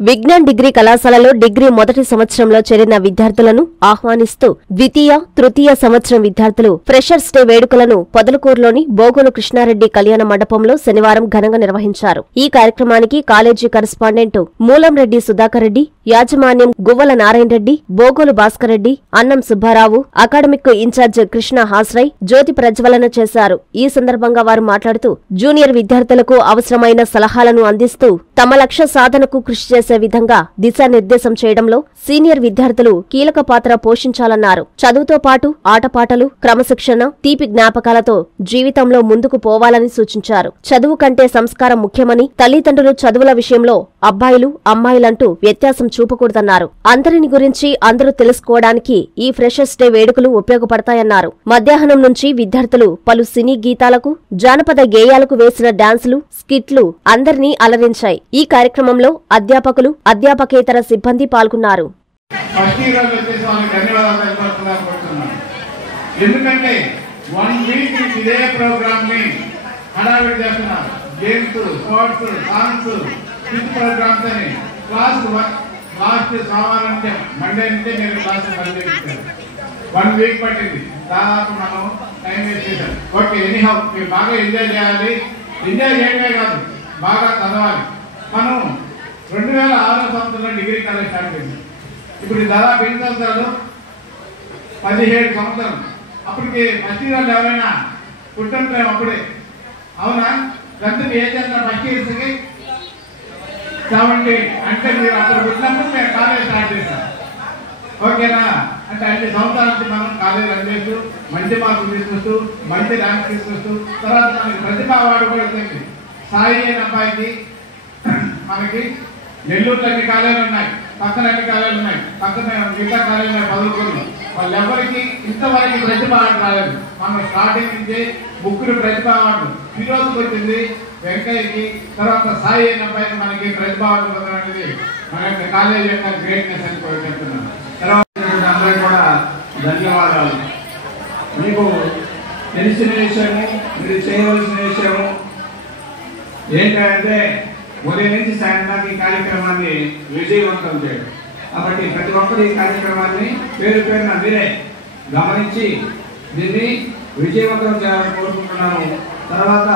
Vignan degree కళాశాలలో degree మొదటి సంవత్సరంలో చేరిన విద్యార్థులను ఆహ్వానిస్తూ ద్వితీయ, తృతీయ సంవత్సరం విద్యార్థులు ఫ్రెషర్స్ డే వేడుకలను పొదలకూరులోని బోగోలు కృష్ణారెడ్డి కళ్యాణ మండపంలో శనివారం ఘనంగా నిర్వహించారు. ఈ కార్యక్రమానికి కాలేజీ కరెస్పాండెంట్ మూలంరెడ్డి సుధాకర్ రెడ్డి, యాజమాన్యం గువ్వల నారాయణ రెడ్డి, బోగోలు భాస్కర్ రెడ్డి, అన్నం సుబ్బారావు, అకాడమిక్ ఇన్ఛార్జ్ కృష్ణ హాస్రై జ్యోతి ప్రజ్వలన చేశారు. ఈ సందర్భంగా వారు మాట్లాడుతూ జూనియర్ విద్యార్థులకు అవసరమైన సలహాలను అందిస్తూ తమ లక్ష్య సాధనకు కృషి చేసే విధంగా దిశానిర్దేశం చేయడంలో సీనియర్ విద్యార్థులు కీలక పాత్ర పోషించాలన్నారు. చదువుతో పాటు ఆటపాటలు, క్రమశిక్షణ, తీపి జ్ఞాపకాలతో జీవితంలో ముందుకు పోవాలని సూచించారు. చదువు కంటే సంస్కారం ముఖ్యమని, తల్లిదండ్రులు చదువుల విషయంలో అబ్బాయిలు, అమ్మాయిలంటూ వ్యత్యాసం చూపకూడదన్నారు. అందరిని గురించి అందరూ తెలుసుకోవడానికి ఈ ఫ్రెషర్స్ డే వేడుకలు ఉపయోగపడతాయన్నారు. మధ్యాహ్నం నుంచి విద్యార్థులు పలు సినీ గీతాలకు, జానపద గేయాలకు వేసిన డాన్సులు, స్కిట్లు అందరినీ అలరించాయి. ఈ కార్యక్రమంలో అధ్యాపకులు, అధ్యాపకేతర సిబ్బంది పాల్గొన్నారు. ఎందుకంటే 1 వీక్ ఇదే ప్రోగ్రామ్ ని హడావిడి చేస్తున్నారు. Games, sports, songs, quiz programmes అని క్లాస్ లాస్ట్ సోమవారం నుంచి మండే నుంచి నేను క్లాస్ బంద్ చేయించాను. 1 వీక్ పట్టింది. దాదాపు మనం టైం వేస్ట్ చేశాం. ఓకే, ఎనీహౌ మీరు బాగా ఎంజాయ్ చేయాలి. ఎంజాయ్ చేయడమే కాదు, బాగా చదవాలి. మనం 2006 సంవత్సరంలో డిగ్రీ కాలేజ్ స్టార్ట్ చేసింది. ఇప్పుడు దాదాపు ఎన్ని సంవత్సరాలు? 17 సంవత్సరాలు. అప్పటికి ఫస్ట్ ఇయర్ ఎవరైనా పుట్టుంటాం అప్పుడే, అవునా? గంట ఏజ్ అంతా ఫస్ట్ ఇయర్స్కి 70. అంటే మీరు అప్పుడు పుట్టినప్పుడు మేము కాలేజ్ స్టార్ట్ చేస్తాం. ఓకేనా? అంటే 5 సంవత్సరాల నుంచి మనం కాలేజ్ రన్ చేస్తూ మంచి మార్కులు తీసుకొస్తూ మంచి ర్యాంక్ తీసుకొస్తూ తర్వాత మనకి ప్రతిభ అవార్డు కూడా వచ్చింది. సాయి అయిన అబ్బాయికి మనకి నెల్లూరులో అన్ని కాలేజీలు ఉన్నాయి, పక్కన అన్ని కాలేజీలు ఉన్నాయి, పక్కన మిగతా కాలేజీలు ఉన్నాయి పదులుకోరు. వాళ్ళెవరికి ఇంతవరకు ప్రతిభ అవార్డు రాలేదు. మనం స్టార్టింగ్ నుంచి 3 ప్రతిభ అవార్డు ఈ రోజుకి వచ్చింది. వెంకయ్యకి, తర్వాత సాయి అయిన అబ్బాయికి మనకి ప్రతిభ అవార్డు పొందడం అనేది మన యొక్క కాలేజీ యొక్క గ్రేట్నెస్ అని కూడా చెప్తున్నాను. తర్వాత అందరూ కూడా ధన్యవాదాలు. మీకు తెలిసిన విషయము, మీరు చేయవలసిన విషయము ఏంటంటే ఉదయం నుంచి సాయంత్రం ఈ కార్యక్రమాన్ని విజయవంతం చేయడం. కాబట్టి ప్రతి ఒక్కరు ఈ కార్యక్రమాన్ని పేరు పేరున మీరే గమనించి దీన్ని విజయవంతం చేయాలని కోరుకుంటున్నాను. తర్వాత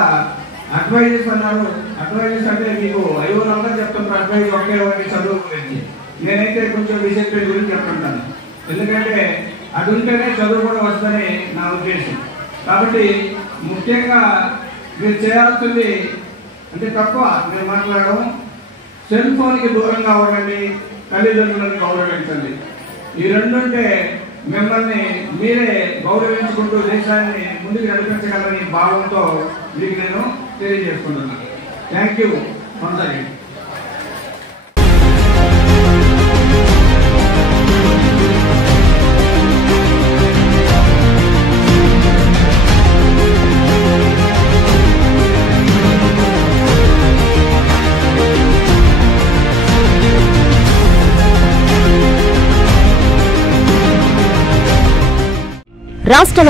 అడ్వైజర్స్ అన్నారు. అడ్వైజర్స్ అంటే మీకు ఐదుగురు చెప్తుంటారు అడ్వైజ్ ఒకే చదువు గురించి. నేనైతే కొంచెం డిసిప్లిన్ గురించి చెప్తుంటాను. ఎందుకంటే అది ఉంటేనే చదువు కూడా వస్తుందని నా ఉద్దేశం. కాబట్టి ముఖ్యంగా మీరు చేయాల్సింది అంటే తక్కువ నేను మాట్లాడడం, సెల్ ఫోన్కి దూరంగా ఉండండి, తల్లిదండ్రులను గౌరవించండి. ఈ రెండుంటే మిమ్మల్ని మీరే గౌరవించుకుంటూ దేశాన్ని ముందుకు నడిపించగలని భావంతో మీకు నేను తెలియజేసుకుంటున్నాను. Thank you. కొనసాగండి. రాష్ట్ర